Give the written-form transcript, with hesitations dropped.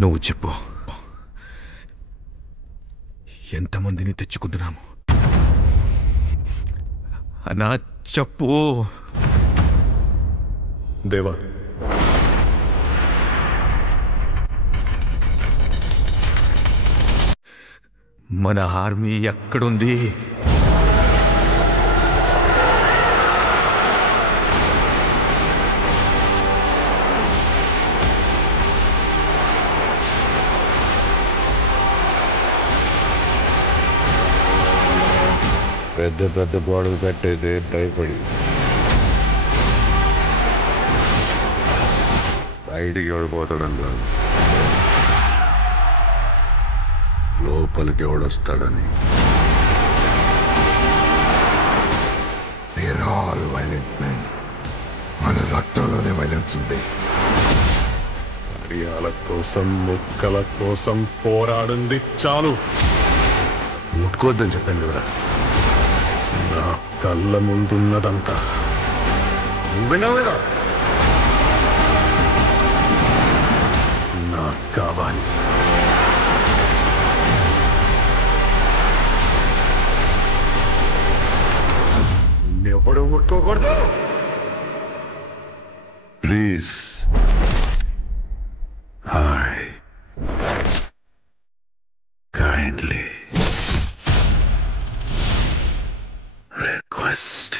నువ్వు చెప్పు, ఎంతమందిని తెచ్చుకుంటున్నాము? అన్నా చెప్పు. దేవా, మన ఆర్మీ ఎక్కడుంది? పెద్ద పెద్ద గోడలు కట్టేదే భయపడి బయటికి ఎవడిపోతాడని కాదు, లోపలికి ఎవడొస్తాడని. మన రక్తంలోనే వైలెన్స్ ఉంది. కార్యాల కోసం, ముక్కల కోసం పోరాడింది చాలు. ముట్టుకోవద్దని చెప్పండి కదా. నా కళ్ళ ముందున్నదంతా వినవేదా? నాకు కావాలి. ఎప్పుడు ముట్టుకోకూడదు. Please, hi, kindly request.